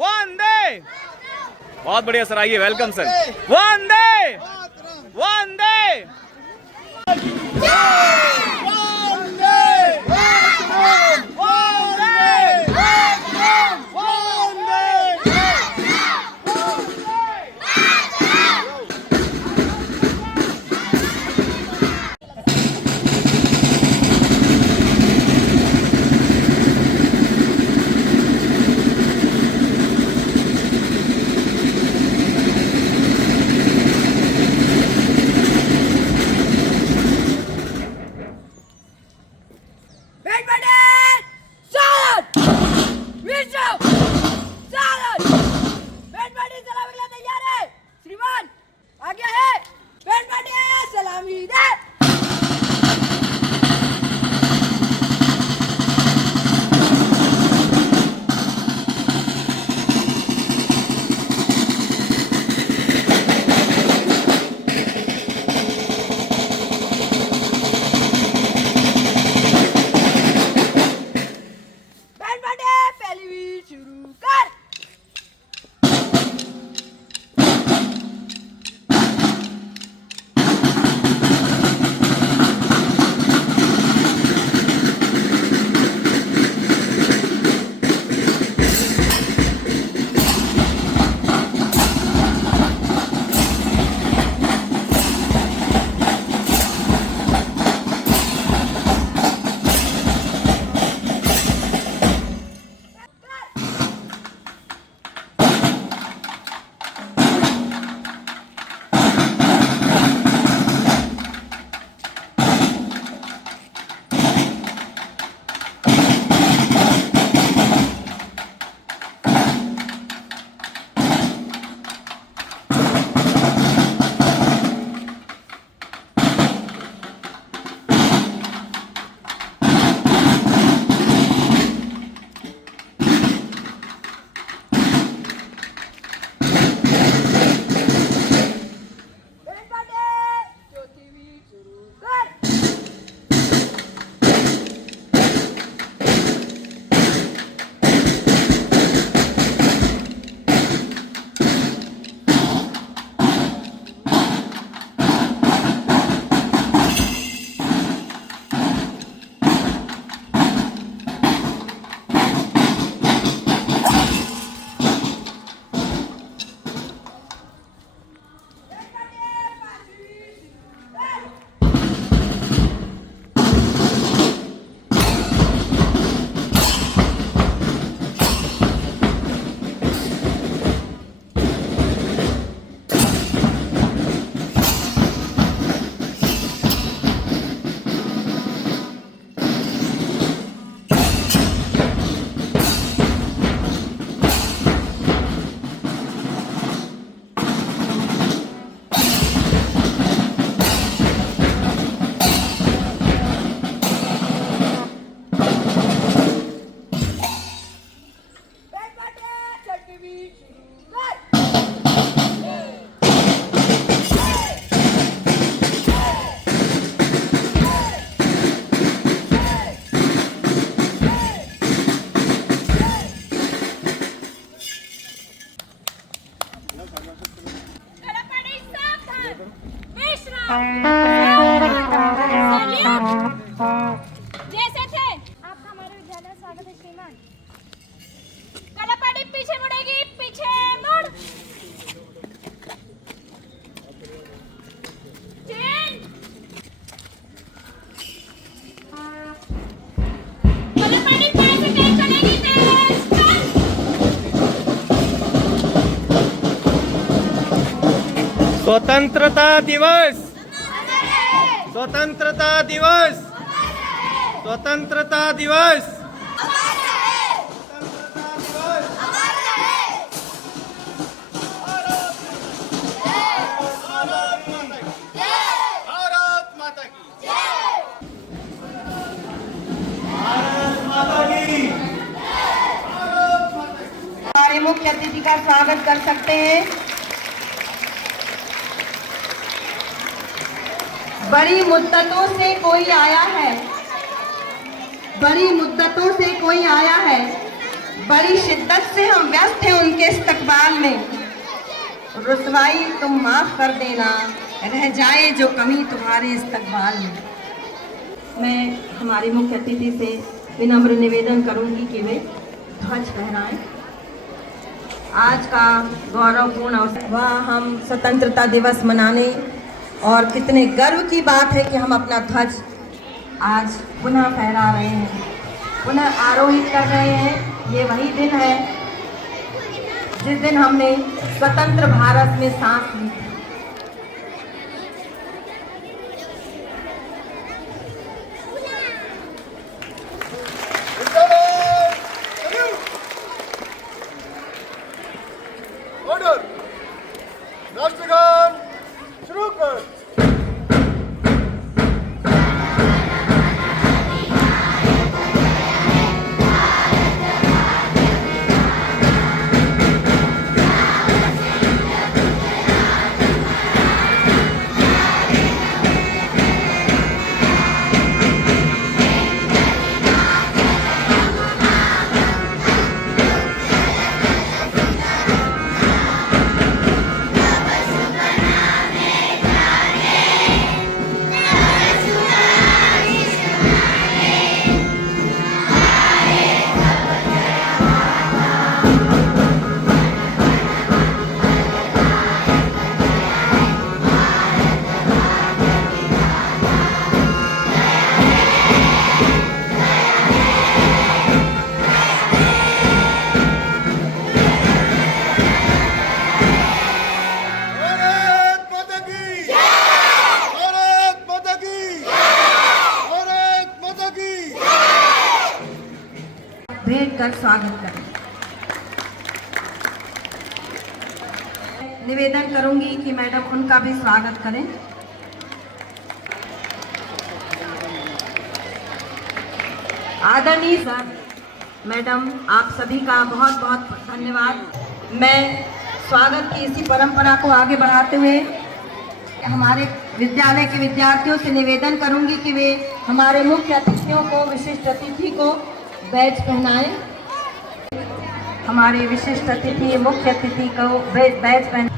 वंदे। बहुत बढ़िया सर, आइए, वेलकम सर। वंदे वंदे। जैसे थे आपका हमारे विद्यालय स्वागत है श्रीमान। कलापाड़ी पीछे मुड़ेगी, पीछे मुड़। कलापाड़ी पैसे तेज चलेगी, तेज चल। स्वतंत्रता दिवस, स्वतंत्रता दिवस, स्वतंत्रता दिवस। हमारे मुख्य अतिथि का स्वागत कर सकते हैं। बड़ी मुद्दतों से कोई आया है, बड़ी मुद्दतों से कोई आया है, बड़ी शिद्दत से हम व्यस्त हैं उनके इस्तकबाल में। रुसवाई तुम माफ कर देना, रह जाए जो कमी तुम्हारे इस्तकबाल में। मैं हमारे मुख्य अतिथि से विनम्र निवेदन करूंगी कि वे ध्वज फहराएं। आज का गौरवपूर्ण अवसर वह हम स्वतंत्रता दिवस मनाने और कितने गर्व की बात है कि हम अपना ध्वज आज पुनः फहरा रहे हैं, पुनः आरोहित कर रहे हैं। ये वही दिन है जिस दिन हमने स्वतंत्र भारत में सांस ली थी। राष्ट्रगान शुरू कर। भेंट कर स्वागत करें। निवेदन करूंगी कि मैडम उनका भी स्वागत करें। आदरणीय सर, मैडम, आप सभी का बहुत बहुत धन्यवाद। मैं स्वागत की इसी परंपरा को आगे बढ़ाते हुए हमारे विद्यालय के विद्यार्थियों से निवेदन करूंगी कि वे हमारे मुख्य अतिथियों को, विशिष्ट अतिथि को बैच पहनाएं। हमारे विशिष्ट अतिथि, मुख्य अतिथि को बैच पहनाएं।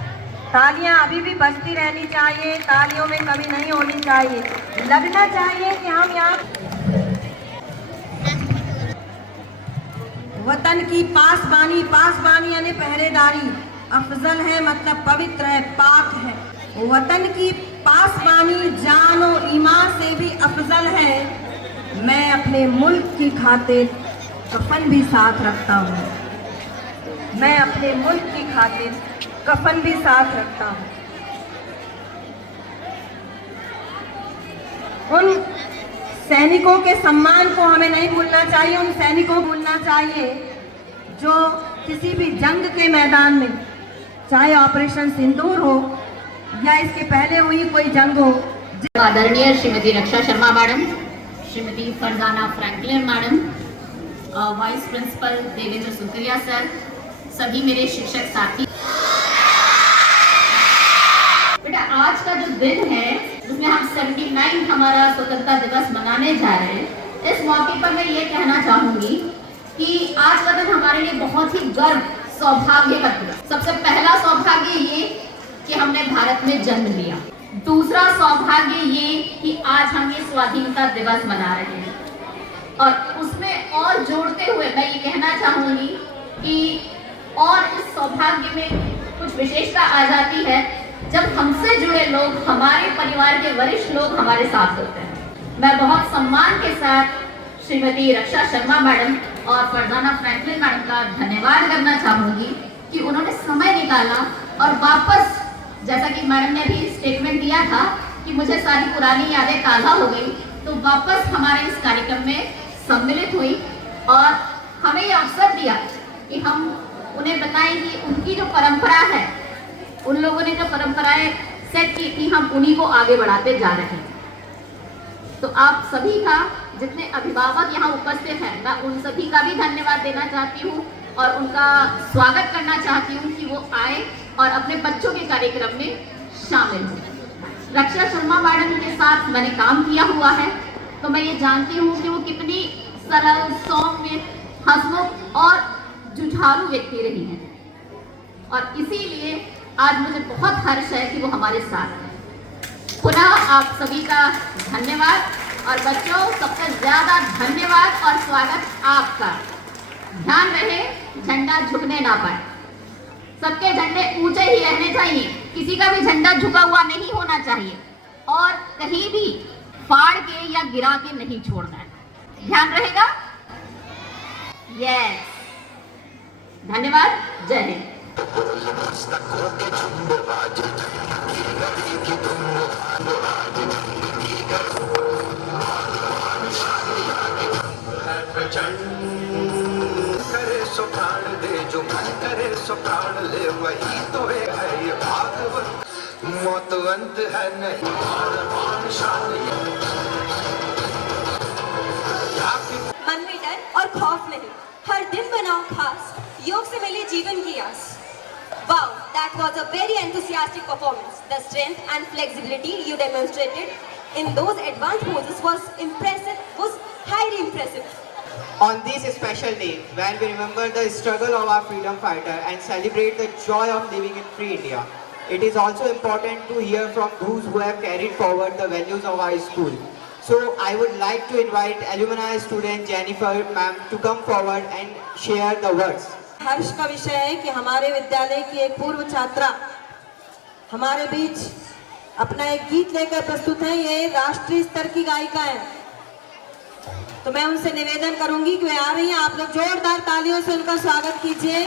तालियां अभी भी बजती रहनी चाहिए, तालियों में कमी नहीं होनी चाहिए। लगना चाहिए कि हम यहाँ वतन की पासबानी, पासबानी यानी पहरेदारी, अफजल है मतलब पवित्र है, पाक है। वतन की पासबानी जान और ईमान से भी अफजल है। मैं अपने मुल्क की खातिर कफन भी साथ रखता हूँ। मैं अपने मुल्क की खातिर कफन भी साथ रखता हूँ। उन सैनिकों के सम्मान को हमें नहीं भूलना चाहिए, उन सैनिकों को भूलना चाहिए जो किसी भी जंग के मैदान में, चाहे ऑपरेशन सिंदूर हो या इसके पहले हुई कोई जंग हो। आदरणीय Shrimati Raksha Sharma madam, Shrimati Farzana Franklin madam, vice principal Devendra Sutariya sir, सभी मेरे शिक्षक साथी। बेटा, आज का जो दिन है जिसमें हम 79 हमारा स्वतंत्रता दिवस मनाने जा रहे हैं, इस मौके पर मैं ये कहना चाहूंगी कि आज का दिन हमारे लिए बहुत ही गर्व, सौभाग्य का दिन। सबसे पहला सौभाग्य ये कि हमने भारत में जन्म लिया। दूसरा सौभाग्य ये कि आज हम ये स्वाधीनता दिवस मना रहे हैं। और उसमें और जोड़ते हुए मैं ये कहना चाहूंगी कि और इस सौभाग्य में कुछ विशेषता आ जाती है जब हमसे जुड़े लोग, हमारे परिवार के वरिष्ठ लोग हमारे साथ होते हैं। मैं बहुत सम्मान के साथ श्रीमती रक्षा शर्मा मैडम और फरजाना फ्रैंकलिन मैडम का धन्यवाद करना चाहूंगी कि उन्होंने समय निकाला और वापस, जैसा कि मैडम ने भी स्टेटमेंट दिया था कि मुझे सारी पुरानी यादें ताज़ा हो गई, तो वापस हमारे इस कार्यक्रम में सम्मिलित हुई और हमें ये अवसर दिया कि हम उन्हें बताएं कि उनकी जो परंपरा है, उन लोगों ने जो परंपराएं सेट की थी, हम उन्हीं को आगे बढ़ाते जा रहे हैं। तो आप सभी का, जितने अभिभावक यहाँ उपस्थित हैं, मैं उन सभी का भी धन्यवाद देना चाहती हूँ और उनका स्वागत करना चाहती हूँ कि वो आए और अपने बच्चों के कार्यक्रम में शामिल हो। रक्षा शर्मा मैडम के साथ मैंने काम किया हुआ है, तो मैं ये जानती हूँ कि वो कितनी सरल, सौम्य, हंसमुख और जुझारू व्यक्ति रही हैं और इसीलिए आज मुझे बहुत हर्ष है कि वो हमारे साथ हैं। पुनः आप सभी का धन्यवाद और बच्चों सबसे ज्यादा धन्यवाद और स्वागत आपका। ध्यान रहे झंडा झुकने ना पाए, सबके झंडे ऊंचे ही रहने चाहिए, किसी का भी झंडा झुका हुआ नहीं होना चाहिए और कहीं भी फाड़ के या गिरा के नहीं छोड़ना है। ध्यान रहेगा? यस, धन्यवाद, जय हिंद। करे सो प्राण दे, जो मन करे सो प्राण ले, वही तो है ये भागवत। मौत अंत है नहीं, मन में डर और खौफ नहीं, हर दिन बनाओ खास, योग से मिले जीवन की आस। Wow, that was a very enthusiastic performance. The strength and flexibility you demonstrated in those advanced poses was impressive, was highly impressive. On this special day, when we remember the struggle of our freedom fighter and celebrate the joy of living in free India, it is also important to hear from those who have carried forward the values of our school. So I would like to invite alumni student Jennifer ma'am to come forward and share the words. हर्ष का विषय है कि हमारे विद्यालय की एक पूर्व छात्रा हमारे बीच अपना एक गीत लेकर प्रस्तुत है। ये राष्ट्रीय स्तर की गायिका है, तो मैं उनसे निवेदन करूंगी कि वे आ रही हैं, आप लोग जोरदार तालियों से उनका स्वागत कीजिए।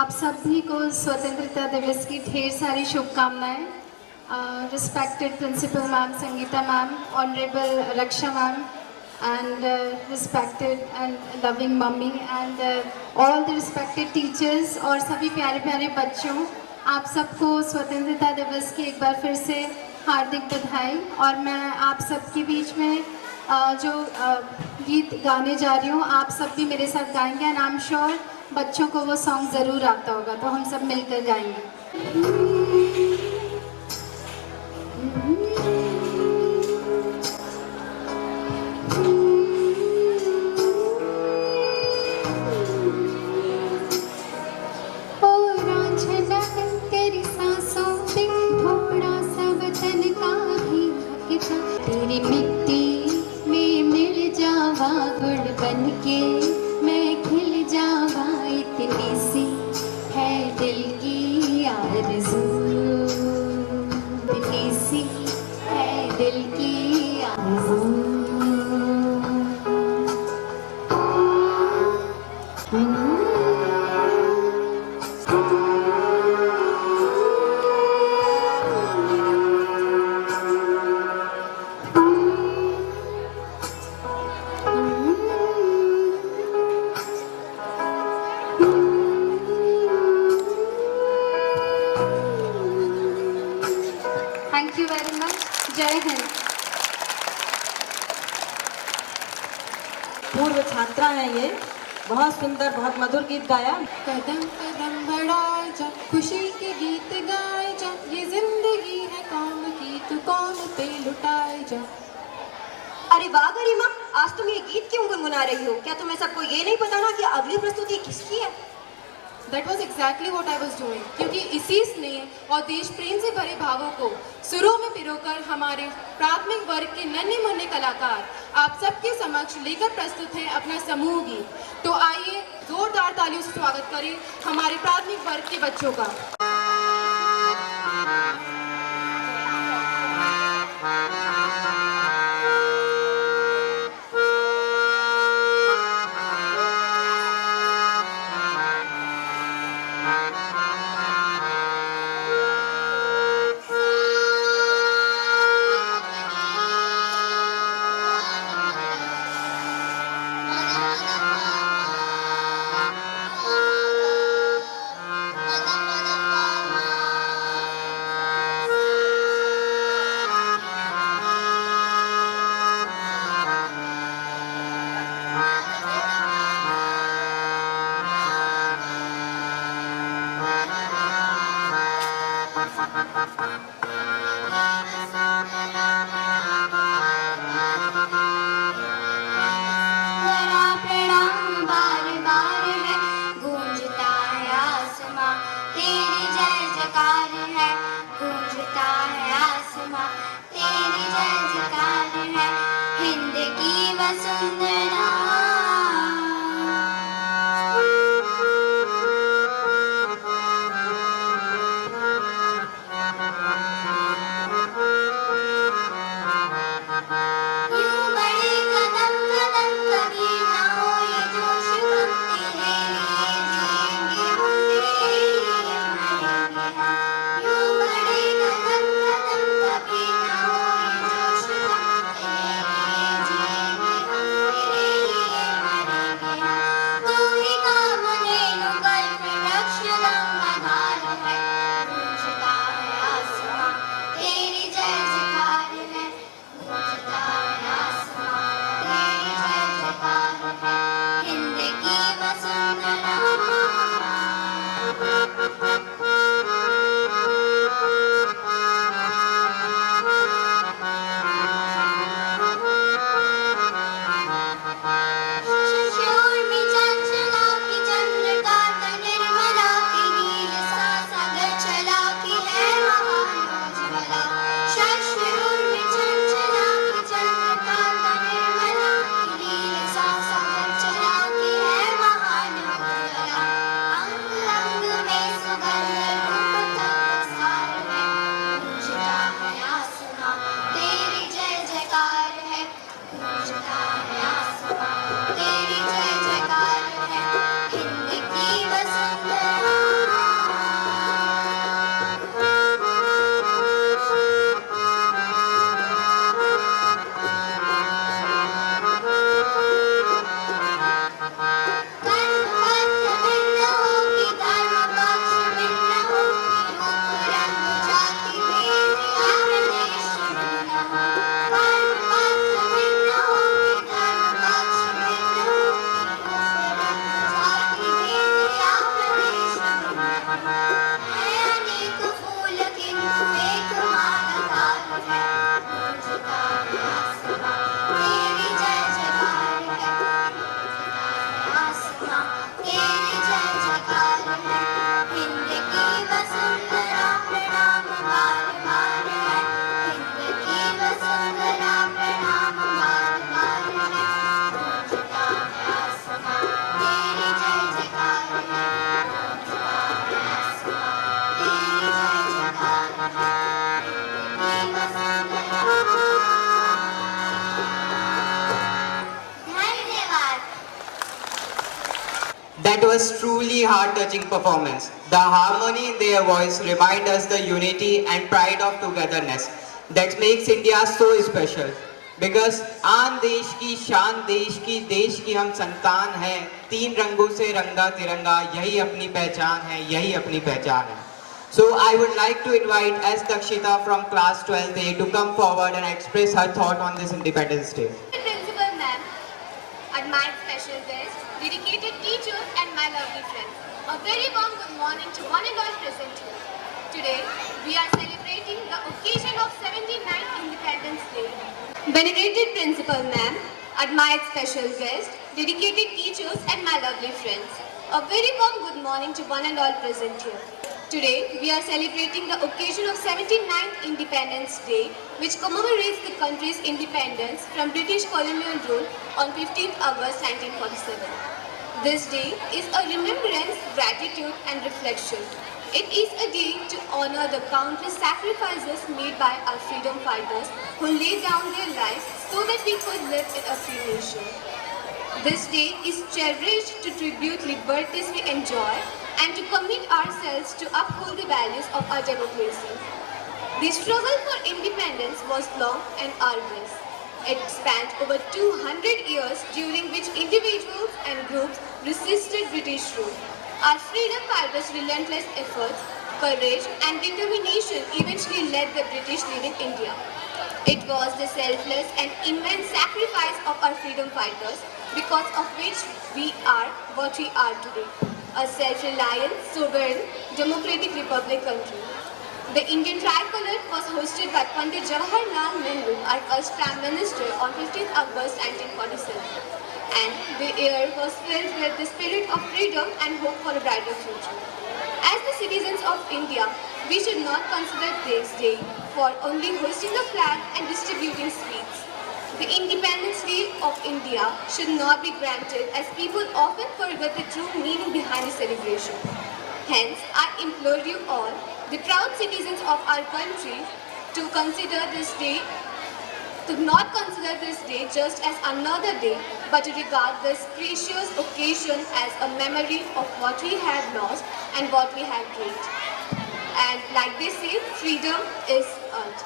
आप सभी को स्वतंत्रता दिवस की ढेर सारी शुभकामनाएं। Respected principal ma'am Sangeeta ma'am, honourable Raksha ma'am, and respected and loving mummy and all the respected teachers और सभी प्यारे प्यारे बच्चों, आप सबको स्वतंत्रता दिवस की एक बार फिर से हार्दिक बधाई। और मैं आप सबके बीच में जो गीत गाने जा रही हूँ, आप सब भी मेरे साथ गाएंगे एंड आई एम श्योर बच्चों को वो सॉन्ग ज़रूर आता होगा, तो हम सब मिलकर गाएंगे। तेरी मिट्टी में मिल जावा गुड़ बन के, मैं खिल जावा, इतनी सी है दिल की आरज़ू, इतनी सी है दिल की आरज़ू। थैंक यू वेरी मच, जय हिंद। पूर्व छात्रा है ये, बहुत सुंदर बहुत मधुर गीत गाया। कदम कदम बढ़ाए जा, खुशी के गीत गाए जा, ये जिंदगी है कौम की, तू कौन पे लुटाए जा। अरे वाह गरिमा, आज तुम ये गीत क्यों गुनगुना रही हो? क्या तुम्हें सबको ये नहीं पता ना कि अगली प्रस्तुति किसकी है? That was exactly what I was doing, क्योंकि इसी स्नेह और देश प्रेम से भरे भावों को सुरों में पिरोकर हमारे प्राथमिक वर्ग के नन्हे मुन्ने कलाकार आप सबके समक्ष लेकर प्रस्तुत हैं अपना समूह गीत। तो आइए जोरदार तालियों से स्वागत करें हमारे प्राथमिक वर्ग के बच्चों का। है आसमां, तेरी जय जयकार है हिंद की Vasundhara. That was truly heart-touching performance. The harmony in their voice remind us the unity and pride of togetherness that makes India so special. Because आन देश की शान देश की हम संतान हैं, तीन रंगों से रंगा तिरंगा, यही अपनी पहचान है, यही अपनी पहचान है. So I would like to invite S. Dakshita from class 12A to come forward and express her thought on this Independence Day. Principal ma'am, admired special guests, dedicated teachers and my lovely friends. A very warm good morning to one and all present here. Today, we are celebrating the occasion of 79th Independence Day. Venerated Principal ma'am, admired special guests, dedicated teachers and my lovely friends. A very warm good morning to one and all present here. Today, we are celebrating the occasion of 79th Independence Day, which commemorates the country's independence from British colonial rule on 15th August 1947. This day is a remembrance, gratitude and reflection. It is a day to honor the countless sacrifices made by our freedom fighters who laid down their lives so that we could live in a free nation. This day is cherished to tribute liberties we enjoy and to commit ourselves to uphold the values of our democracy. The struggle for independence was long and arduous. It spanned over 200 years, during which individuals and groups resisted British rule. Our freedom fighters' relentless efforts, courage and determination eventually led the British leaving India. It was the selfless and immense sacrifice of our freedom fighters because of which we are what we are today. A self-reliant, sovereign, democratic republic country. The Indian tricolor was hosted by Pandit Jawaharlal Nehru, our first Prime Minister, on 15th August 1947. And the air was filled with the spirit of freedom and hope for a brighter future. As the citizens of India, we should not consider this day for only hoisting the flag and distributing sweets. The Independence Day of India should not be granted, as people often forget the true meaning behind the celebration. Hence, I implore you all, the proud citizens of our country, to not consider this day just as another day, but to regard this precious occasion as a memory of what we have lost and what we have gained. And like they say, freedom is earned.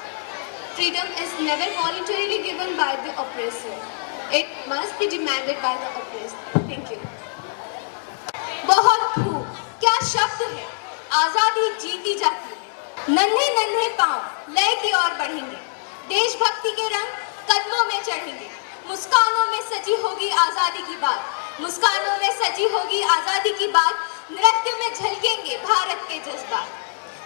Freedom is never voluntarily given by the oppressor. It must be demanded by the oppressed. Thank you. बहुत खूब, क्या शब्द है। आजादी जीती जाती है। नन्हे नन्हे पांव लय की ओर बढ़ेंगे। देशभक्ति के रंग कदमों में चढ़ेंगे। मुस्कानों में सजी होगी आजादी की बात। मुस्कानों में सजी होगी आजादी की बात। नृत्य में झलकेंगे भारत के जज्बात।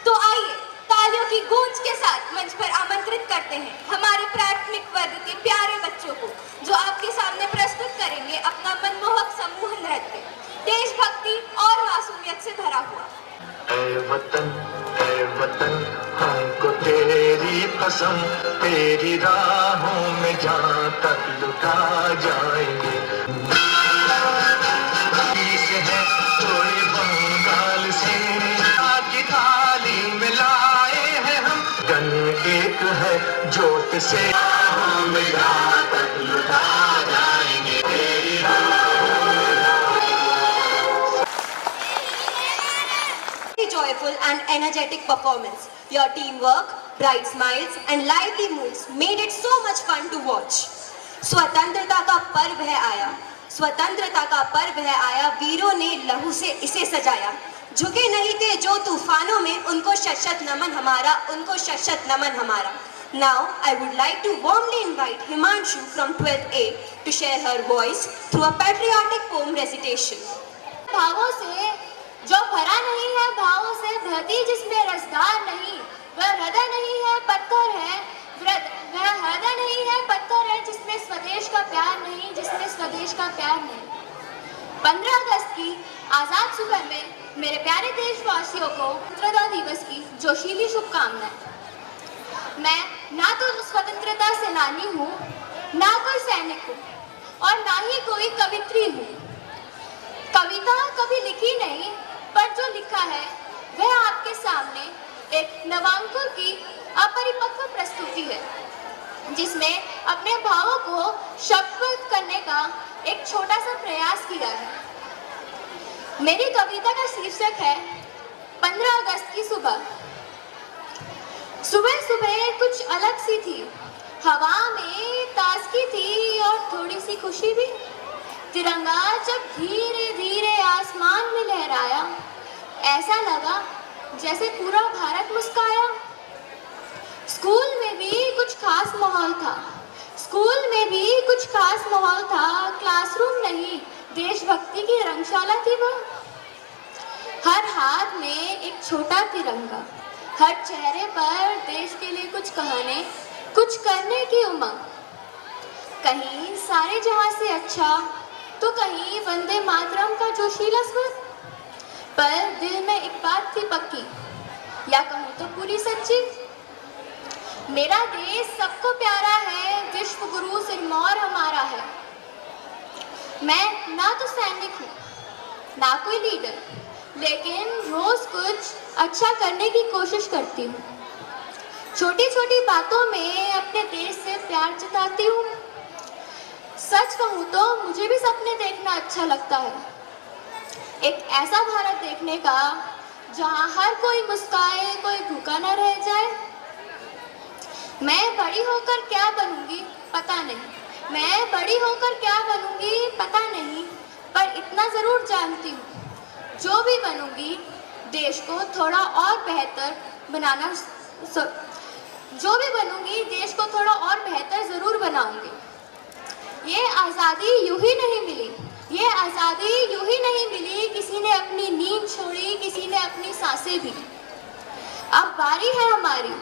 तो आइए तालियों की गूंज के साथ मंच पर आमंत्रित करते हैं हमारे प्राथमिक वर्ग के प्यारे बच्चों को, जो आपके सामने प्रस्तुत करेंगे अपना मनमोहक समूह नृत्य, देशभक्ति और मासूमियत से भरा हुआ। ऐ वतन हमको तेरी कसम, तेरी राहों में जहाँ तक लुटा जाएंगे। से है थोड़े बंगाल से की थाली में लाए हैं हम, गन एक है जोत से राहों में जहाँ तक लुटा जाएंगे। energetic performance. Your teamwork, bright smiles and lively moods made it so much fun to watch. स्वतंत्रता का पर्व है आया, स्वतंत्रता का पर्व है आया, वीरों ने लहू से इसे सजाया। झुके नहीं थे जो तूफानों में, उनको शत-शत नमन हमारा, उनको शत-शत नमन हमारा। Now I would like to warmly invite Himanshu from 12th A to share her voice through a patriotic poem recitation. भावों से जो भरा नहीं है, भावों से धरती जिसमें रसदार नहीं, वह हृदय नहीं है पत्थर है, वह हृदय नहीं है पत्थर है, जिसमें स्वदेश का प्यार नहीं, जिसमें स्वदेश का प्यार नहीं। 15 अगस्त की आजाद सुबह में मेरे प्यारे देशवासियों को स्वतंत्रता दिवस की जोशीली शुभकामनाएं। मैं ना तो स्वतंत्रता सेनानी हूँ, ना कोई सैनिक हूँ और ना ही कोई कवित्री हूँ। कविता कभी लिखी नहीं, पर जो लिखा है वह आपके सामने एक नवांकुर की अपरिपक्व प्रस्तुति है, जिसमें अपने भावों को शब्दबद्ध करने का एक छोटा सा प्रयास किया है। मेरी कविता का शीर्षक है 15 अगस्त की सुबह। सुबह सुबह कुछ अलग सी थी, हवा में ताजगी थी और थोड़ी सी खुशी भी। तिरंगा जब धीरे धीरे आसमान में लहराया, ऐसा लगा जैसे पूरा भारत मुस्काया। स्कूल में भी कुछ खास माहौल था, स्कूल में भी कुछ खास माहौल था, क्लासरूम नहीं देशभक्ति की रंगशाला थी वह। हर हाथ में एक छोटा तिरंगा, हर चेहरे पर देश के लिए कुछ कहने, कुछ करने की उमंग। कहीं सारे जहां से अच्छा तो कहीं वंदे मातरम का जोशीला स्वर। पर दिल में एक बात थी पक्की, या कहूँ तो पूरी सच्ची, मेरा देश सबको प्यारा है, विश्व गुरु सिरमौर हमारा है। मैं ना तो सैनिक हूँ, ना कोई लीडर, लेकिन रोज कुछ अच्छा करने की कोशिश करती हूँ। छोटी छोटी बातों में अपने देश से प्यार जताती हूँ। सच कहूँ तो मुझे भी सपने देखना अच्छा लगता है, एक ऐसा भारत देखने का जहाँ हर कोई मुस्काए, कोई भूखा न रह जाए। मैं बड़ी होकर क्या बनूंगी पता नहीं, मैं बड़ी होकर क्या बनूंगी पता नहीं, पर इतना जरूर जानती हूँ, जो भी बनूंगी देश को थोड़ा और बेहतर बनाना, जो भी बनूंगी देश को थोड़ा और बेहतर जरूर बनाऊंगी। ये आज़ादी यूं ही नहीं मिली, ये आज़ादी यूं ही नहीं मिली, किसी ने अपनी नींद छोड़ी, किसी ने अपनी सांसें भी। अब बारी है हमारी,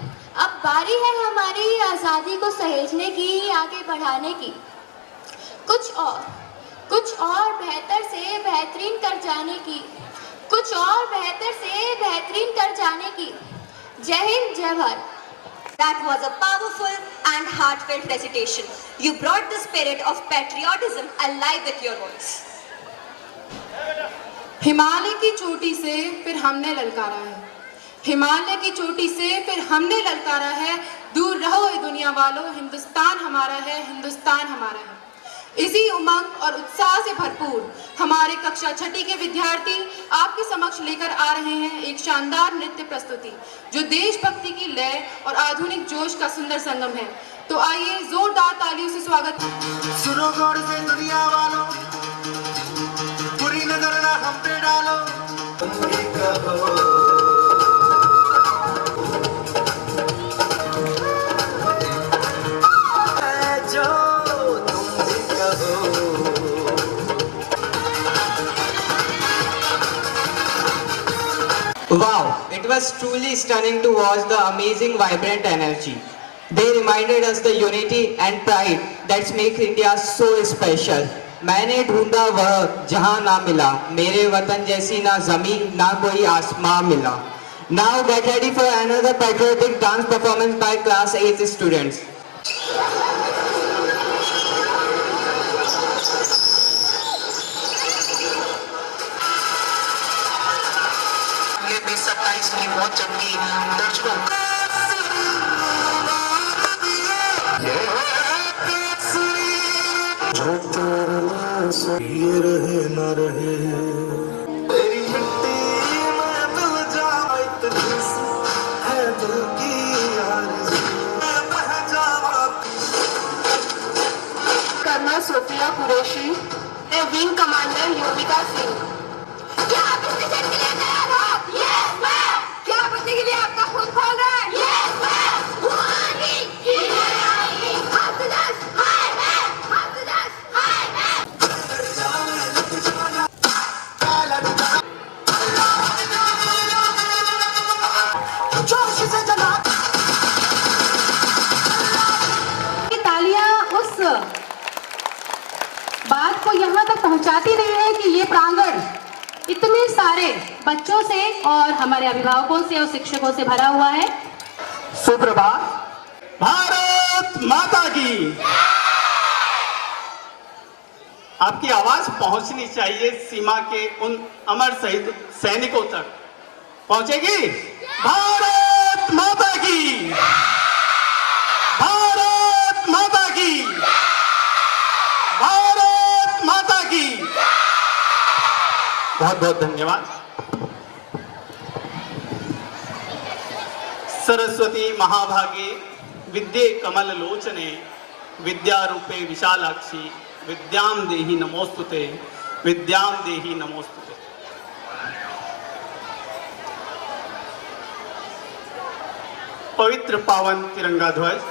अब बारी है हमारी आज़ादी को सहेजने की, आगे बढ़ाने की, कुछ और बेहतर से बेहतरीन कर जाने की, कुछ और बेहतर से बेहतरीन कर जाने की। जय हिंद, जय Bharat. That was a powerful and heartfelt recitation. You brought the spirit of patriotism alive with your voice. Himalaya की चोटी से फिर हमने ललकारा है, हिमालय की चोटी से फिर हमने ललकारा है, दूर रहो ये दुनिया वालों, हिंदुस्तान हमारा है, हिंदुस्तान हमारा है। इसी उमंग और उत्साह से भरपूर हमारे कक्षा 6 के विद्यार्थी आपके समक्ष लेकर आ रहे हैं एक शानदार नृत्य प्रस्तुति, जो देशभक्ति की लय और आधुनिक जोश का सुंदर संगम है। तो आइए जोरदार तालियों से स्वागत। सुनो गौर से दुनिया वालों, बुरी नजर ना हम पे डालो। Wow, it was truly stunning to watch the amazing vibrant energy. They reminded us the unity and pride that makes India so special. मैंने ढूंढा वह जहां ना मिला, मेरे वतन जैसी ना जमीन ना कोई आसमां मिला. Now get ready for another patriotic dance performance by class 8 students. ये 2027 की बहुत चंगी दर्शकों ये रहे ना रहे तेरी मिट्टी में मिल जाए इतनी Sofiya Qureshi and Wing Commander Yovika Singh. क्या आप इस मिशन के लिए तैयार हो? Yes, ma'am. क्या आप बचने के लिए आपका खून खोल रहे हैं? Yes, ma'am. बात को यहाँ तक पहुँचाती नहीं है कि ये प्रांगण इतने सारे बच्चों से और हमारे अभिभावकों से और शिक्षकों से भरा हुआ है। सुप्रभात। भारत माता की। आपकी आवाज पहुंचनी चाहिए सीमा के उन अमर शहीद सैनिकों तक। पहुंचेगी? भारत माता की। भारत माता की। भारत माता की। बहुत बहुत धन्यवाद। सरस्वती महाभागे विद्ये कमल लोचने विद्यारूपे विशालाक्षी विद्यां देहि नमोस्तुते विद्यां देहि नमोस्तुते। पवित्र पावन तिरंगा ध्वज।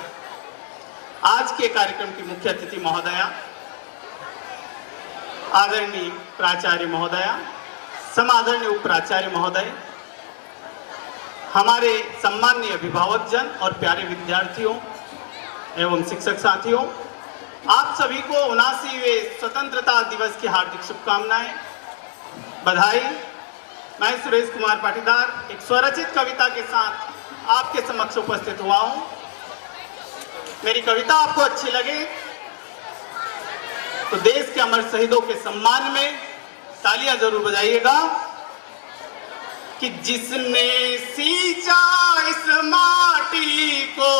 आज के कार्यक्रम की मुख्य अतिथि महोदया, आदरणीय प्राचार्य महोदया, समादरणीय उप प्राचार्य महोदय, हमारे सम्माननीय अभिभावक जन और प्यारे विद्यार्थियों एवं शिक्षक साथियों, आप सभी को 79वें स्वतंत्रता दिवस की हार्दिक शुभकामनाएं, बधाई। मैं सुरेश कुमार पाटीदार एक स्वरचित कविता के साथ आपके समक्ष उपस्थित हुआ हूं। मेरी कविता आपको अच्छी लगे तो देश के अमर शहीदों के सम्मान में तालियां जरूर बजाइएगा। कि जिसने सींचा इस माटी को,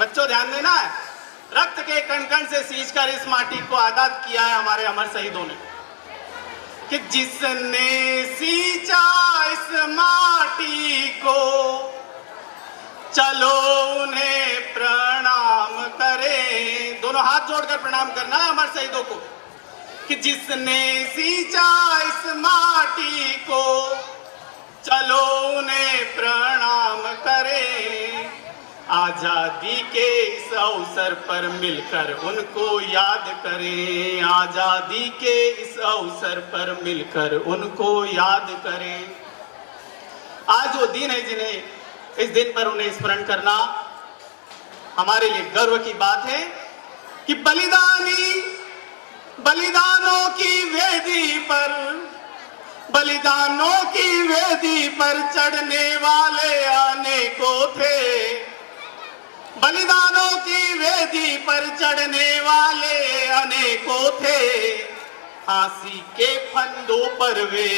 बच्चों ध्यान देना है, रक्त के कण कण से सींचकर इस माटी को आजाद किया है हमारे अमर शहीदों ने। कि जिसने सींचा इस माटी को, चलो उन्हें प्रणाम करें। दोनों हाथ जोड़कर प्रणाम करना है अमर शहीदों को। कि जिसने सींचा इस माटी को, चलो उन्हें प्रणाम करें। आजादी के इस अवसर पर मिलकर उनको याद करें। आजादी के इस अवसर पर मिलकर उनको याद करें। आज वो दिन है जिन्हें इस दिन पर उन्हें स्मरण करना हमारे लिए गर्व की बात है। कि बलिदानों की वेदी पर, बलिदानों की वेदी पर चढ़ने वाले अनेकों थे। बलिदानों की वेदी पर चढ़ने वाले अनेकों थे। फांसी के फंदों पर वे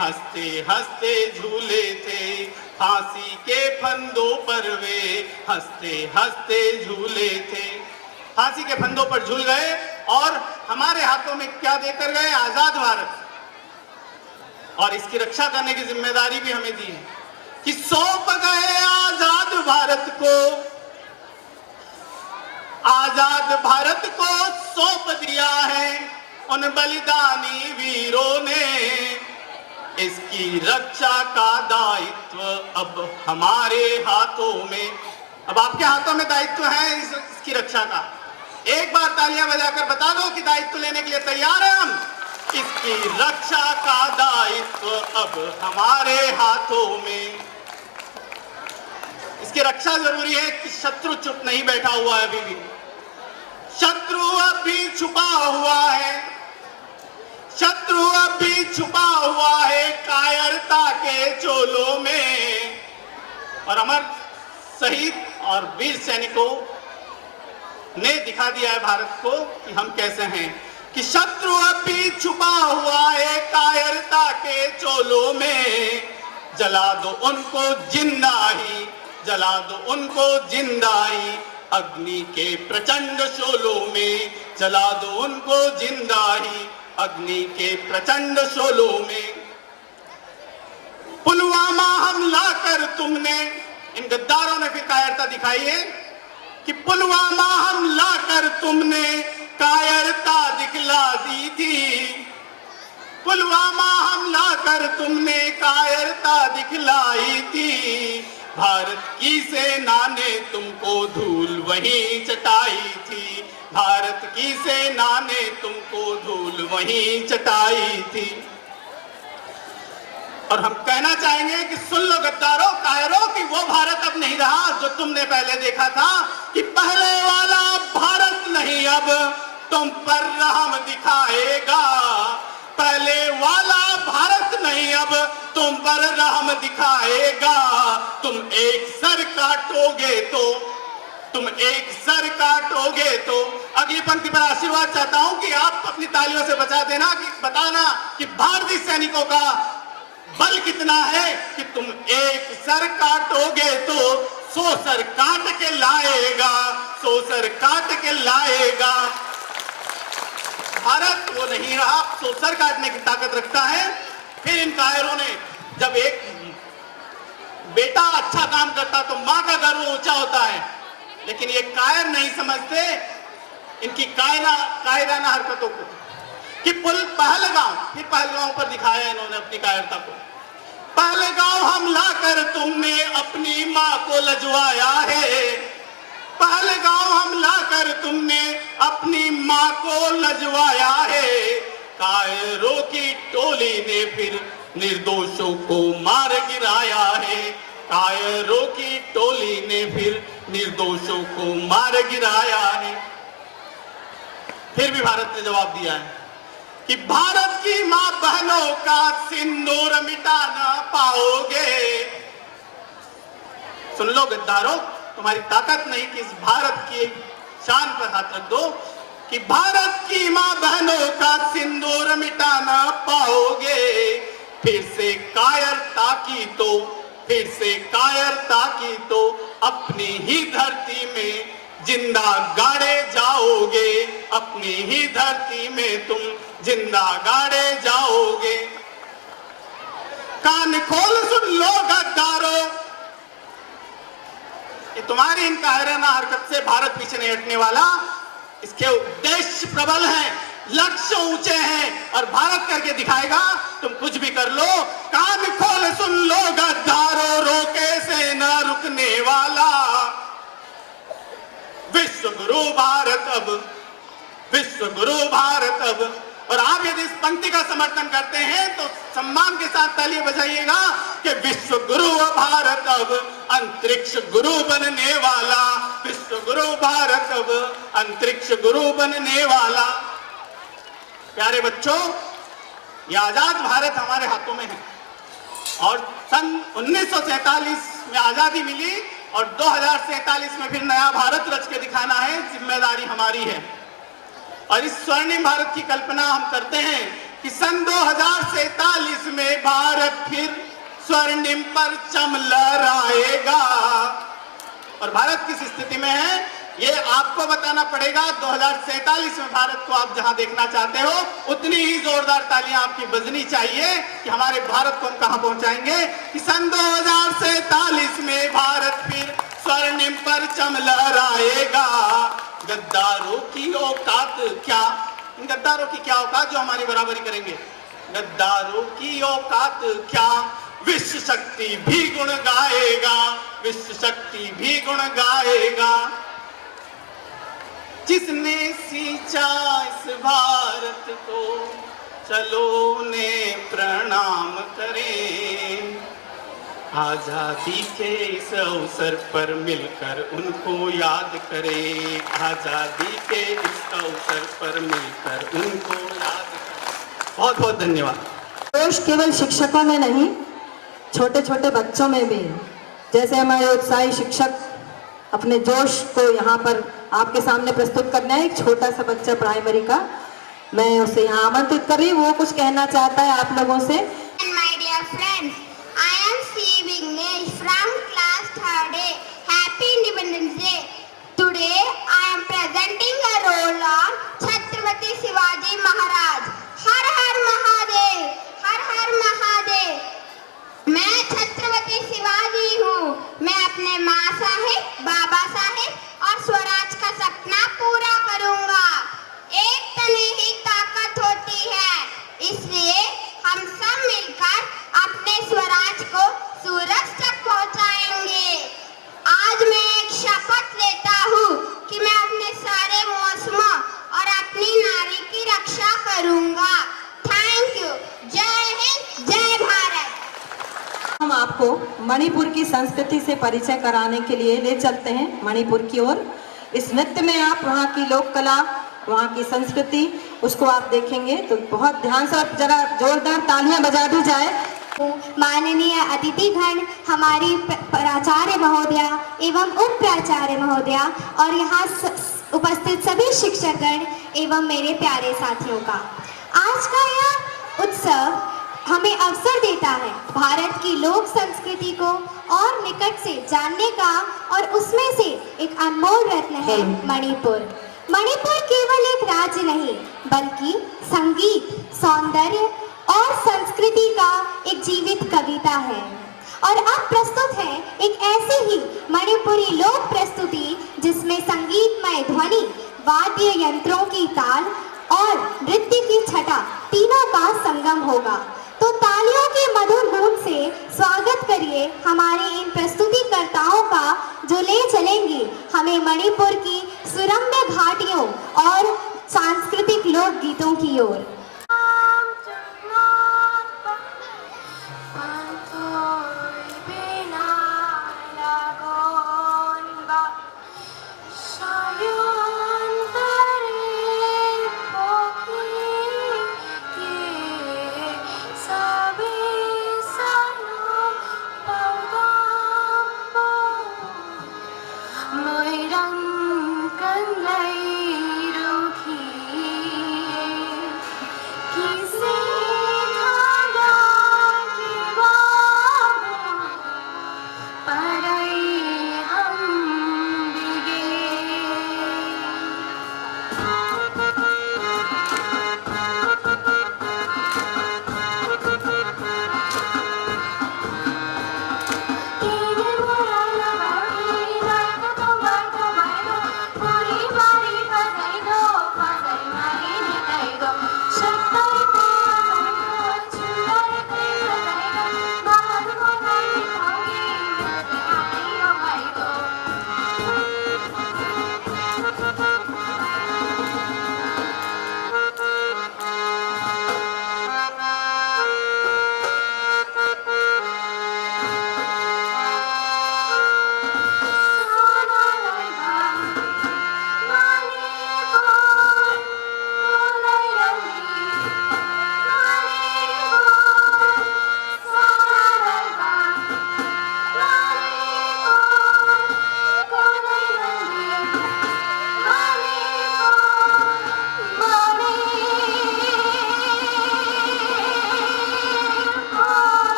हंसते हंसते झूले थे। फांसी के फंदों पर वे हंसते हंसते झूले थे। फांसी के फंदों पर झूल गए और हमारे हाथों में क्या देकर गए? आजाद भारत। और इसकी रक्षा करने की जिम्मेदारी भी हमें दी है। कि सौंप गए आजाद भारत को, आजाद भारत को सौंप दिया है उन बलिदानी वीरों ने। इसकी रक्षा का दायित्व अब हमारे हाथों में। अब आपके हाथों में दायित्व है इसकी रक्षा का। एक बार तालियां बजाकर बता दो कि दायित्व लेने के लिए तैयार हैं हम। इसकी रक्षा का दायित्व अब हमारे हाथों में। इसकी रक्षा जरूरी है कि शत्रु चुप नहीं बैठा हुआ है। अभी भी शत्रु अभी छुपा हुआ है। शत्रु अभी छुपा हुआ है कायरता के चोलों में। और अमर शहीद और वीर सैनिकों ने दिखा दिया है भारत को कि हम कैसे हैं। कि शत्रु अभी छुपा हुआ है कायरता के चोलों में। जला दो उनको जिंदा ही, जला दो उनको जिंदा ही अग्नि के प्रचंड शोलों में। जला दो उनको जिंदा ही अग्नि के प्रचंड शोलों में। पुलवामा हमला कर तुमने, इन गद्दारों ने फिर कायरता दिखाई है कि पुलवामा हमला कर तुमने कायरता दिखला दी थी, पुलवामा हमला कर तुमने कायरता दिखलाई थी। भारत की सेना ने तुमको धूल वहीं चटाई थी, भारत की सेना ने तुमको धूल वहीं चटाई थी। और हम कहना चाहेंगे कि सुन लो गद्दारों, कायरों, कि वो भारत अब नहीं रहा जो तुमने पहले देखा था, कि पहले वाला भारत नहीं अब तुम पर रहम दिखाएगा, पहले वाला भारत नहीं अब तुम पर रहम दिखाएगा। तुम एक सर काटोगे तो, तुम एक सर काटोगे तो। अगली पंक्ति पर आशीर्वाद चाहता हूं कि आप अपनी तालियों से बचा देना, कि बताना कि भारतीय सैनिकों का बल कितना है, कि तुम एक सर काटोगे तो 100 सर काट के लाएगा, 100 सर काट के लाएगा। भारत वो नहीं रहा, 100 सर काटने की ताकत रखता है। फिर इन कायरों ने, जब एक बेटा अच्छा काम करता तो मां का गर्व ऊंचा होता है, लेकिन ये कायर नहीं समझते इनकी कायराना हरकतों को, कि पहलगांव, फिर पहलगांव पर दिखाया इन्होंने अपनी कायरता को। पहलगांव हमला कर तुमने अपनी मां को लजवाया है, पहलगांव हमला कर तुमने अपनी मां को लजवाया है। कायरों की टोली ने फिर निर्दोषों को मार गिराया है, कायरों की टोली ने फिर निर्दोषों को मार गिराया है। फिर भी भारत ने जवाब दिया है कि भारत की मां बहनों का सिंदूर मिटा ना पाओगे। सुन लो गद्दारों, तुम्हारी ताकत नहीं कि इस भारत की शान पर हाथ रख दो, कि भारत की मां बहनों का सिंदूर मिटा ना पाओगे। फिर से कायरता की तो, फिर से कायरता की तो अपनी ही धरती में जिंदा गाड़े जाओगे, अपनी ही धरती में तुम जिंदा गाड़े जाओगे। कान खोल सुन लो गद्दारों, तुम्हारी इन कायराना हरकत से भारत पीछे नहीं हटने वाला। इसके उद्देश्य प्रबल हैं, लक्ष्य ऊंचे हैं, और भारत करके दिखाएगा। तुम कुछ भी कर लो, कान खोल सुन लो गद्दारों, रोके से न रुकने वाला। विश्व गुरु भारत अब, विश्व गुरु भारत अब। और आप यदि इस पंक्ति का समर्थन करते हैं तो सम्मान के साथ तालियां बजाइएगा कि विश्व गुरु भारत अब अंतरिक्ष गुरु बनने वाला, विश्व गुरु भारत अब अंतरिक्ष गुरु बनने वाला। प्यारे बच्चों, यह आजाद भारत हमारे हाथों में है, और सन 1947 में आजादी मिली, और 2047 में फिर नया भारत रच के दिखाना है, जिम्मेदारी हमारी है। और इस स्वर्णिम भारत की कल्पना हम करते हैं कि सन 2047 में भारत फिर स्वर्णिम परचम लहराएगा। और भारत किस स्थिति में है ये आपको बताना पड़ेगा। 2047 में भारत को आप जहां देखना चाहते हो, उतनी ही जोरदार तालियां आपकी बजनी चाहिए कि हमारे भारत को हम कहां पहुंचाएंगे, कि सन 2047 में भारत फिर स्वर्णिम परचम लहराएगा। गद्दारों की औकात क्या, इन गद्दारों की क्या औकात जो हमारी बराबरी करेंगे। गद्दारों की औकात क्या, विश्व शक्ति भी गुण गाएगा, विश्व शक्ति भी गुण गाएगा। जिसने सींचा इस भारत को, चलो ने प्रणाम करें। आजादी के इस अवसर पर मिलकर उनको याद करें, आजादी के इस अवसर पर मिलकर उनको याद करें। बहुत बहुत धन्यवाद। जोश केवल शिक्षकों में नहीं, छोटे छोटे बच्चों में भी। जैसे हमारे उत्साही शिक्षक अपने जोश को यहाँ पर आपके सामने प्रस्तुत करना है। एक छोटा सा बच्चा प्राइमरी का, मैं उसे यहाँ आमंत्रित कर रही हूँ, वो कुछ कहना चाहता है आप लोगों से। My dear friends, I am C. Vignesh from class 3rd A. Happy Independence Day. Today I am presenting a role of Chhatrapati Shivaji Maharaj. हर हर महादेव, हर हर महादेव। मैं छत्रपति शिवाजी हूँ। मैं अपने माँ साहेब, बाबा साहेब और मणिपुर की संस्कृति से परिचय कराने के लिए ले चलते हैं मणिपुर की ओर। इस नृत्य में आप वहाँ की लोक कला, वहाँ की संस्कृति, उसको आप देखेंगे तो बहुत ध्यान से और जरा जोरदार तालियां बजा दी जाए। माननीय अतिथिगण, हमारी प्राचार्य महोदया एवं उप प्राचार्य महोदया और यहाँ उपस्थित सभी शिक्षकगण एवं मेरे प्यारे साथियों का, आज का यह उत्सव हमें अवसर देता है भारत की लोक संस्कृति को और निकट से जानने का, और उसमें से एक अनमोल रत्न है मणिपुर। मणिपुर केवल एक राज्य नहीं बल्कि संगीत, सौंदर्य और संस्कृति का एक जीवित कविता है। और अब प्रस्तुत है एक ऐसी ही मणिपुरी लोक प्रस्तुति जिसमें संगीतमय ध्वनि, वाद्य यंत्रों की ताल और नृत्य की छटा तीनों का संगम होगा। तो तालियों के मधुर गूंज से स्वागत करिए हमारे इन प्रस्तुतिकर्ताओं का, जो ले चलेंगे हमें मणिपुर की सुरम्य घाटियों और सांस्कृतिक लोक गीतों की ओर।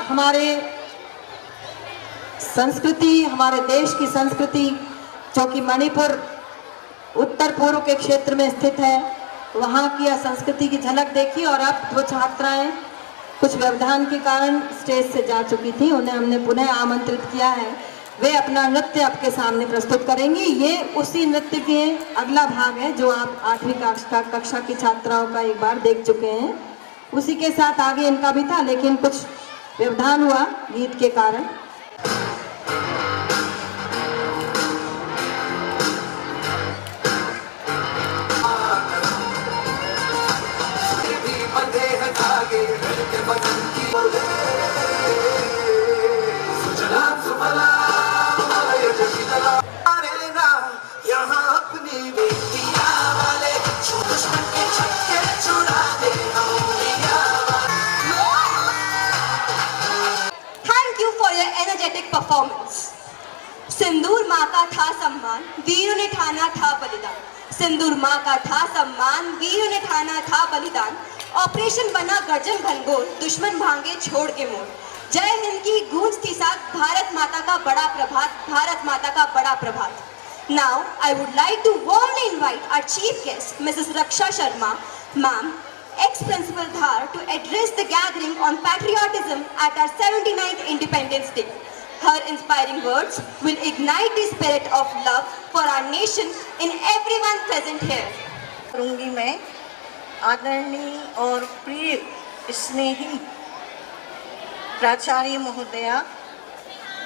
हमारे संस्कृति, हमारे देश की संस्कृति, जो कि मणिपुर उत्तर पूर्व के क्षेत्र में स्थित है, वहाँ की संस्कृति की झलक देखी। और अब वो छात्राएं कुछ व्यवधान के कारण स्टेज से जा चुकी थी, उन्हें हमने पुनः आमंत्रित किया है। वे अपना नृत्य आपके सामने प्रस्तुत करेंगी। ये उसी नृत्य के अगला भाग है जो आप 8वीं कक्षा की छात्राओं का एक बार देख चुके हैं। उसी के साथ आगे इनका भी था, लेकिन कुछ व्यवधान हुआ गीत के कारण। परफॉर्मेंस। सिंदूर माँ का था सम्मान, वीरों ने ठाना था बलिदान। सिंदूर माँ का था सम्मान, वीरों ने ठाना था बलिदान। ऑपरेशन बना गर्जन घनघोर, दुश्मन भांगे छोड़ के मोड़। जय हिंद की गूंज थी साथ, भारत माता का बड़ा प्रभात, भारत माता का बड़ा प्रभात। Now I would like to warmly invite our chief guest, Mrs. Raksha Sharma, ma'am, ex-principal Dhar, to address the gathering on patriotism at our 79th Independence Day. Her inspiring words will ignite the spirit of love for our nation in everyone present here. करूंगी मैं आदरणीय और प्रिय स्नेही प्राचार्य महोदया,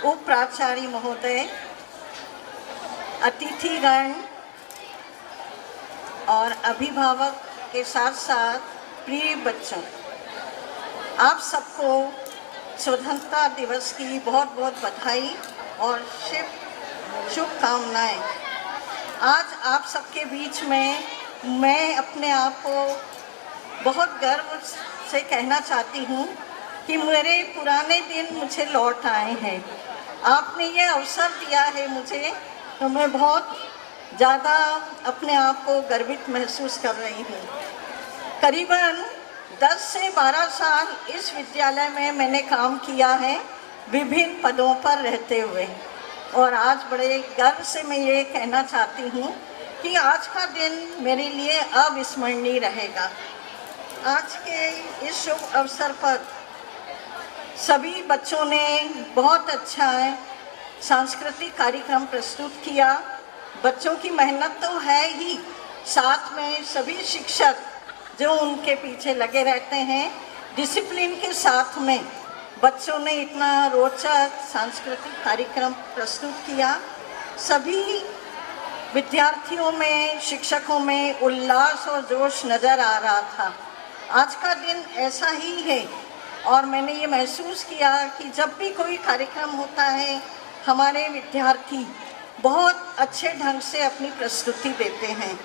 उप प्राचार्य महोदय, अतिथिगण और अभिभावक के साथ साथ प्रिय बच्चों, आप सबको स्वतंत्रता दिवस की बहुत बहुत बधाई और शुभकामनाएं। आज आप सबके बीच में मैं अपने आप को बहुत गर्व से कहना चाहती हूँ कि मेरे पुराने दिन मुझे लौट आए हैं। आपने ये अवसर दिया है मुझे, तो मैं बहुत ज़्यादा अपने आप को गर्वित महसूस कर रही हूँ। करीबन 10 से 12 साल इस विद्यालय में मैंने काम किया है, विभिन्न पदों पर रहते हुए, और आज बड़े गर्व से मैं ये कहना चाहती हूँ कि आज का दिन मेरे लिए अविस्मरणीय रहेगा। आज के इस शुभ अवसर पर सभी बच्चों ने बहुत अच्छा सांस्कृतिक कार्यक्रम प्रस्तुत किया। बच्चों की मेहनत तो है ही, साथ में सभी शिक्षक जो उनके पीछे लगे रहते हैं, डिसिप्लिन के साथ में बच्चों ने इतना रोचक सांस्कृतिक कार्यक्रम प्रस्तुत किया। सभी विद्यार्थियों में, शिक्षकों में उल्लास और जोश नज़र आ रहा था। आज का दिन ऐसा ही है और मैंने ये महसूस किया कि जब भी कोई कार्यक्रम होता है, हमारे विद्यार्थी बहुत अच्छे ढंग से अपनी प्रस्तुति देते हैं।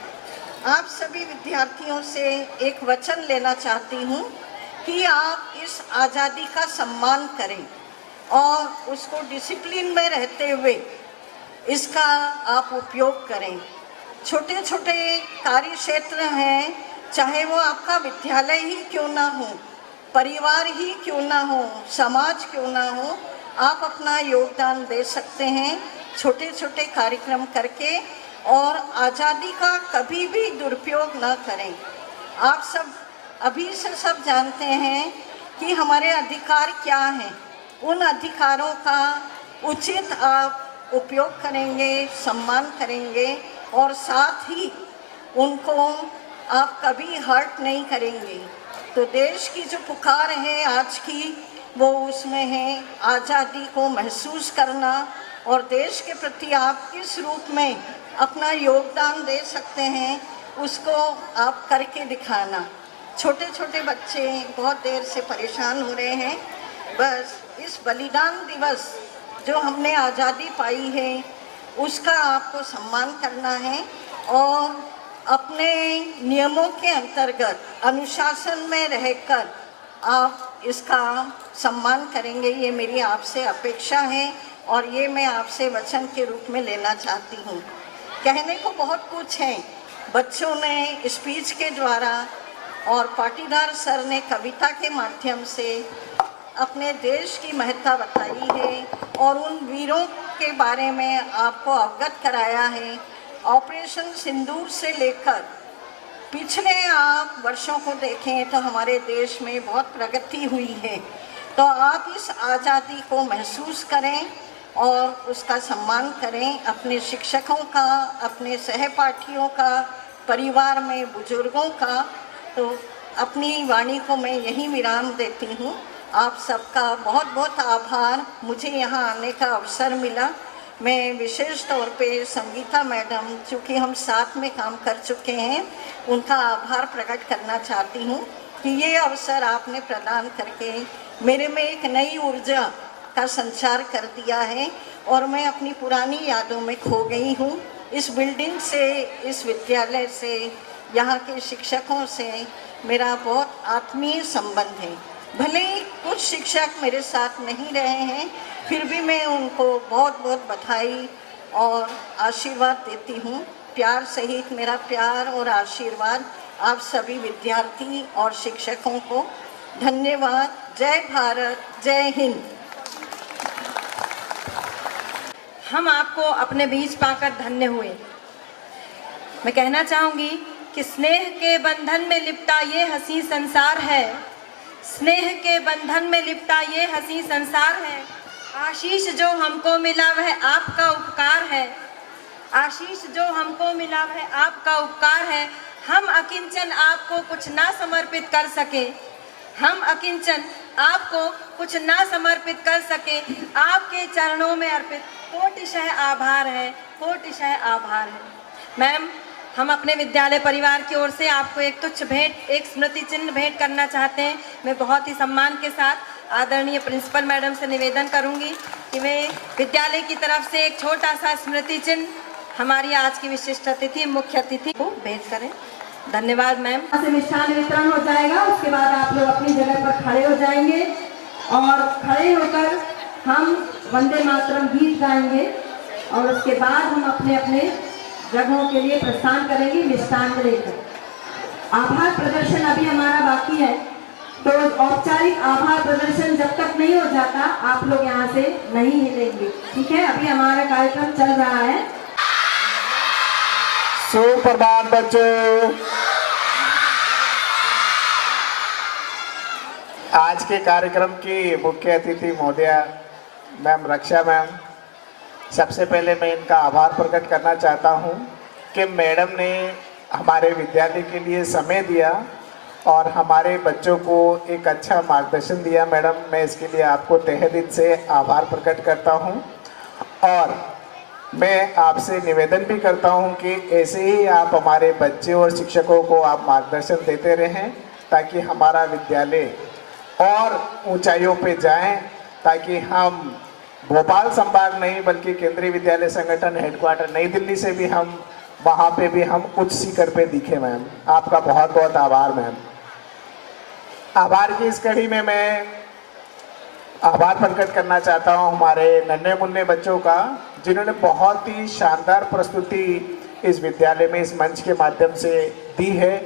आप सभी विद्यार्थियों से एक वचन लेना चाहती हूँ कि आप इस आज़ादी का सम्मान करें और उसको डिसिप्लिन में रहते हुए इसका आप उपयोग करें। छोटे छोटे कार्य क्षेत्र हैं, चाहे वो आपका विद्यालय ही क्यों ना हो, परिवार ही क्यों ना हो, समाज क्यों ना हो, आप अपना योगदान दे सकते हैं छोटे छोटे कार्यक्रम करके, और आज़ादी का कभी भी दुरुपयोग ना करें। आप सब अभी से सब जानते हैं कि हमारे अधिकार क्या हैं। उन अधिकारों का उचित आप उपयोग करेंगे, सम्मान करेंगे, और साथ ही उनको आप कभी हर्ट नहीं करेंगे। तो देश की जो पुकार है आज की, वो उसमें है आज़ादी को महसूस करना और देश के प्रति आप किस रूप में अपना योगदान दे सकते हैं उसको आप करके दिखाना। छोटे छोटे बच्चे बहुत देर से परेशान हो रहे हैं। बस इस बलिदान दिवस जो हमने आज़ादी पाई है उसका आपको सम्मान करना है और अपने नियमों के अंतर्गत अनुशासन में रहकर आप इसका सम्मान करेंगे, ये मेरी आपसे अपेक्षा है और ये मैं आपसे वचन के रूप में लेना चाहती हूँ। कहने को बहुत कुछ है, बच्चों ने स्पीच के द्वारा और पाटीदार सर ने कविता के माध्यम से अपने देश की महत्ता बताई है और उन वीरों के बारे में आपको अवगत कराया है। ऑपरेशन सिंदूर से लेकर पिछले आप वर्षों को देखें तो हमारे देश में बहुत प्रगति हुई है। तो आप इस आज़ादी को महसूस करें और उसका सम्मान करें, अपने शिक्षकों का, अपने सहपाठियों का, परिवार में बुजुर्गों का। तो अपनी वाणी को मैं यही विराम देती हूँ। आप सबका बहुत बहुत आभार, मुझे यहाँ आने का अवसर मिला। मैं विशेष तौर पे संगीता मैडम, चूँकि हम साथ में काम कर चुके हैं, उनका आभार प्रकट करना चाहती हूँ कि ये अवसर आपने प्रदान करके मेरे में एक नई ऊर्जा का संचार कर दिया है और मैं अपनी पुरानी यादों में खो गई हूँ। इस बिल्डिंग से, इस विद्यालय से, यहाँ के शिक्षकों से मेरा बहुत आत्मीय संबंध है। भले ही कुछ शिक्षक मेरे साथ नहीं रहे हैं, फिर भी मैं उनको बहुत बहुत बधाई और आशीर्वाद देती हूँ। प्यार सहित मेरा प्यार और आशीर्वाद आप सभी विद्यार्थी और शिक्षकों को। धन्यवाद। जय भारत, जय हिंद। हम आपको अपने बीच पाकर धन्य हुए। मैं कहना चाहूँगी कि स्नेह के बंधन में लिपटा ये हंसी संसार है, स्नेह के बंधन में लिपटा ये हंसी संसार है। आशीष जो हमको मिला वह आपका उपकार है, आशीष जो हमको मिला वह आपका उपकार है। हम अकिंचन आपको कुछ ना समर्पित कर सके, हम अकिंचन आपको कुछ ना समर्पित कर सके, आपके चरणों में अर्पित कोटिशः आभार है, कोटिशः आभार है। मैम, हम अपने विद्यालय परिवार की ओर से आपको एक तुच्छ भेंट, एक स्मृति चिन्ह भेंट करना चाहते हैं। मैं बहुत ही सम्मान के साथ आदरणीय प्रिंसिपल मैडम से निवेदन करूंगी कि वे विद्यालय की तरफ से एक छोटा सा स्मृति चिन्ह हमारी आज की विशिष्ट अतिथि, मुख्य अतिथि को भेंट करें। धन्यवाद मैम। यहाँ से मिष्ठान वितरण हो जाएगा, उसके बाद आप लोग अपनी जगह पर खड़े हो जाएंगे और खड़े होकर हम वंदे मातरम गीत गाएंगे और उसके बाद हम अपने अपने जगहों के लिए प्रस्थान करेंगे मिष्ठान लेकर। आभार प्रदर्शन अभी हमारा बाकी है, तो औपचारिक आभार प्रदर्शन जब तक नहीं हो जाता आप लोग यहाँ से नहीं हिलेंगे, ठीक है? अभी हमारा कार्यक्रम चल रहा है। सुप्रभात बच्चों। आज के कार्यक्रम की मुख्य अतिथि महोदया मैम रक्षा मैम, सबसे पहले मैं इनका आभार प्रकट करना चाहता हूं कि मैडम ने हमारे विद्यालय के लिए समय दिया और हमारे बच्चों को एक अच्छा मार्गदर्शन दिया। मैडम, मैं इसके लिए आपको तहे दिल से आभार प्रकट करता हूं और मैं आपसे निवेदन भी करता हूं कि ऐसे ही आप हमारे बच्चे और शिक्षकों को आप मार्गदर्शन देते रहें ताकि हमारा विद्यालय और ऊंचाइयों पे जाएं, ताकि हम भोपाल संभाग नहीं बल्कि केंद्रीय विद्यालय संगठन हेडक्वार्टर नई दिल्ली से भी हम वहाँ पे भी हम उच्च शिखर पे दिखे। मैम, आपका बहुत बहुत आभार। मैम, आभार की इस कड़ी में मैं आभार प्रकट करना चाहता हूँ हमारे नन्हे मुन्ने बच्चों का, जिन्होंने बहुत ही शानदार प्रस्तुति इस विद्यालय में इस मंच के माध्यम से दी है।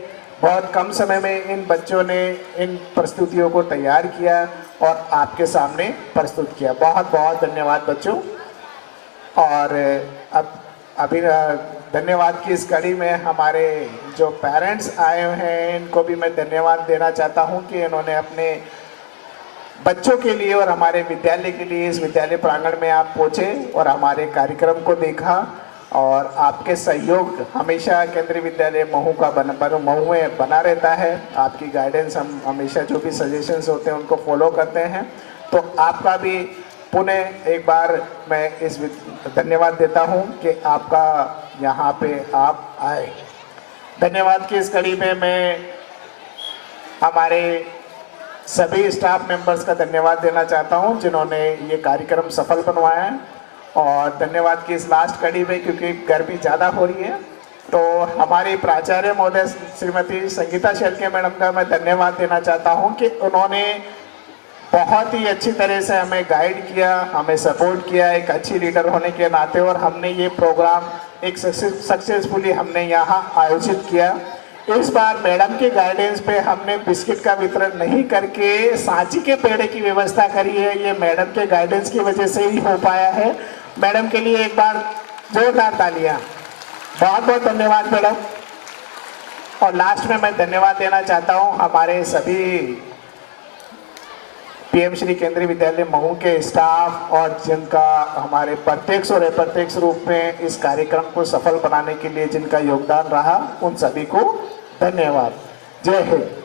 बहुत कम समय में इन बच्चों ने इन प्रस्तुतियों को तैयार किया और आपके सामने प्रस्तुत किया। बहुत बहुत धन्यवाद बच्चों। और अब अभी धन्यवाद की इस कड़ी में हमारे जो पेरेंट्स आए हुए हैं इनको भी मैं धन्यवाद देना चाहता हूं कि इन्होंने अपने बच्चों के लिए और हमारे विद्यालय के लिए इस विद्यालय प्रांगण में आप पहुंचे और हमारे कार्यक्रम को देखा। और आपके सहयोग हमेशा केंद्रीय विद्यालय महू का महू में बना रहता है। आपकी गाइडेंस हम हमेशा जो भी सजेशंस होते हैं उनको फॉलो करते हैं। तो आपका भी पुनः एक बार मैं इस धन्यवाद देता हूं कि आपका यहाँ पे आप आए। धन्यवाद की इस कड़ी में मैं हमारे सभी स्टाफ मेंबर्स का धन्यवाद देना चाहता हूं जिन्होंने ये कार्यक्रम सफल बनवाया है। और धन्यवाद की इस लास्ट कड़ी में, क्योंकि गर्मी ज़्यादा हो रही है, तो हमारी प्राचार्य महोदय श्रीमती संगीता शेलके मैडम का मैं धन्यवाद देना चाहता हूं कि उन्होंने बहुत ही अच्छी तरह से हमें गाइड किया, हमें सपोर्ट किया एक अच्छी लीडर होने के नाते, और हमने ये प्रोग्राम एक सक्सेसफुली हमने यहाँ आयोजित किया। इस बार मैडम के गाइडेंस पे हमने बिस्किट का वितरण नहीं करके सांची के पेड़े की व्यवस्था करी है। ये मैडम के गाइडेंस की वजह से ही हो पाया है। मैडम के लिए एक बार जोरदार तालियां। बहुत बहुत धन्यवाद मैडम। और लास्ट में मैं धन्यवाद देना चाहता हूं हमारे सभी पीएम श्री केंद्रीय विद्यालय महू के स्टाफ और जिनका हमारे प्रत्यक्ष और अप्रत्यक्ष रूप में इस कार्यक्रम को सफल बनाने के लिए जिनका योगदान रहा, उन सभी को धन्यवाद। जय हिंद।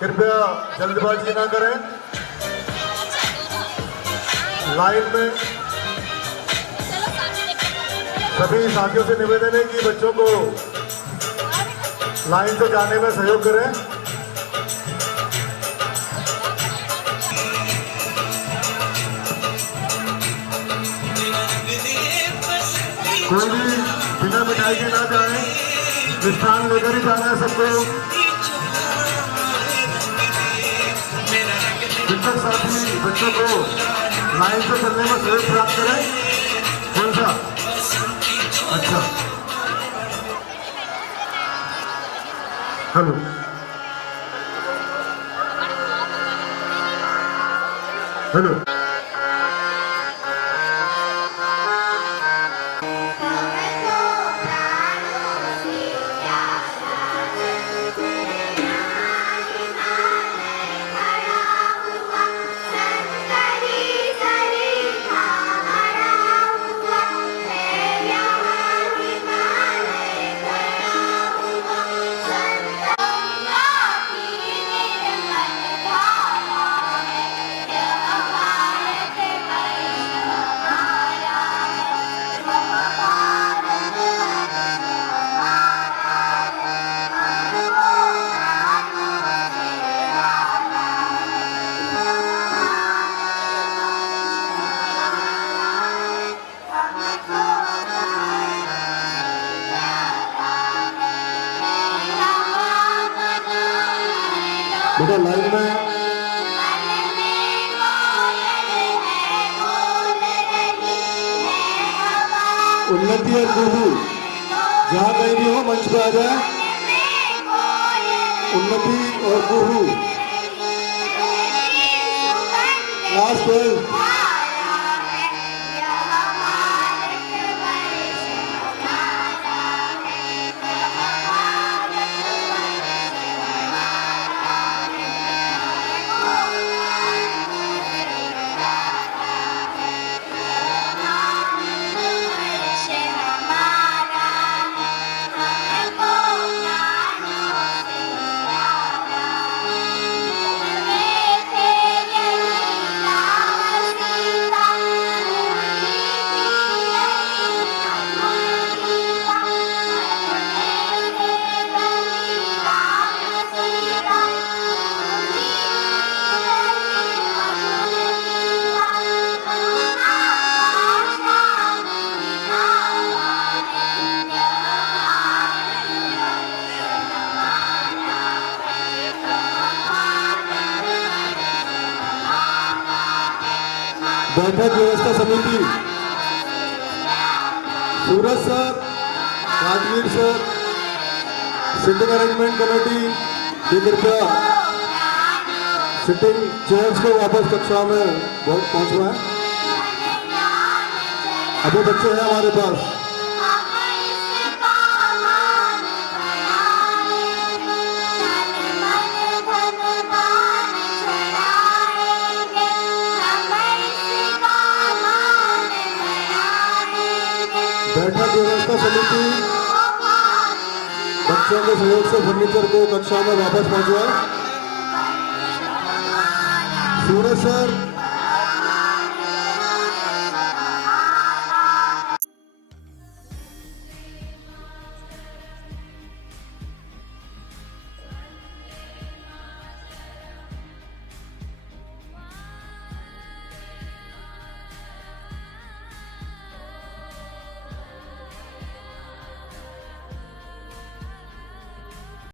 कृपया जल्दबाजी ना करें। लाइन में सभी साथियों से निवेदन है कि बच्चों को लाइन से जाने में सहयोग करें। कोई भी बिना मिठाई के ना जाए, मिष्ठान लेकर ही जाना है सबको। शिक्षक साथी बच्चों को लाइन से चलने में सहयोग प्राप्त करें। कौन सा? अच्छा, हेलो, हेलो। बेटा लाइन में उन्नति और कुहू जहाँ कहीं भी हो मंच पे आ जाए। उन्नति और कुहू लास्ट बेल। बैठक व्यवस्था समिति Suraj sir, Rajveer sir, sitting arrangement committee, कृपया सिटिंग चेयर्स को वापस कक्षा में पहुंचवाएं। अभी बच्चे हैं हमारे पास। बैठक व्यवस्था समिति बच्चों के सहयोग से फर्नीचर को कक्षा में वापस पहुंचवाएं। सूरज सर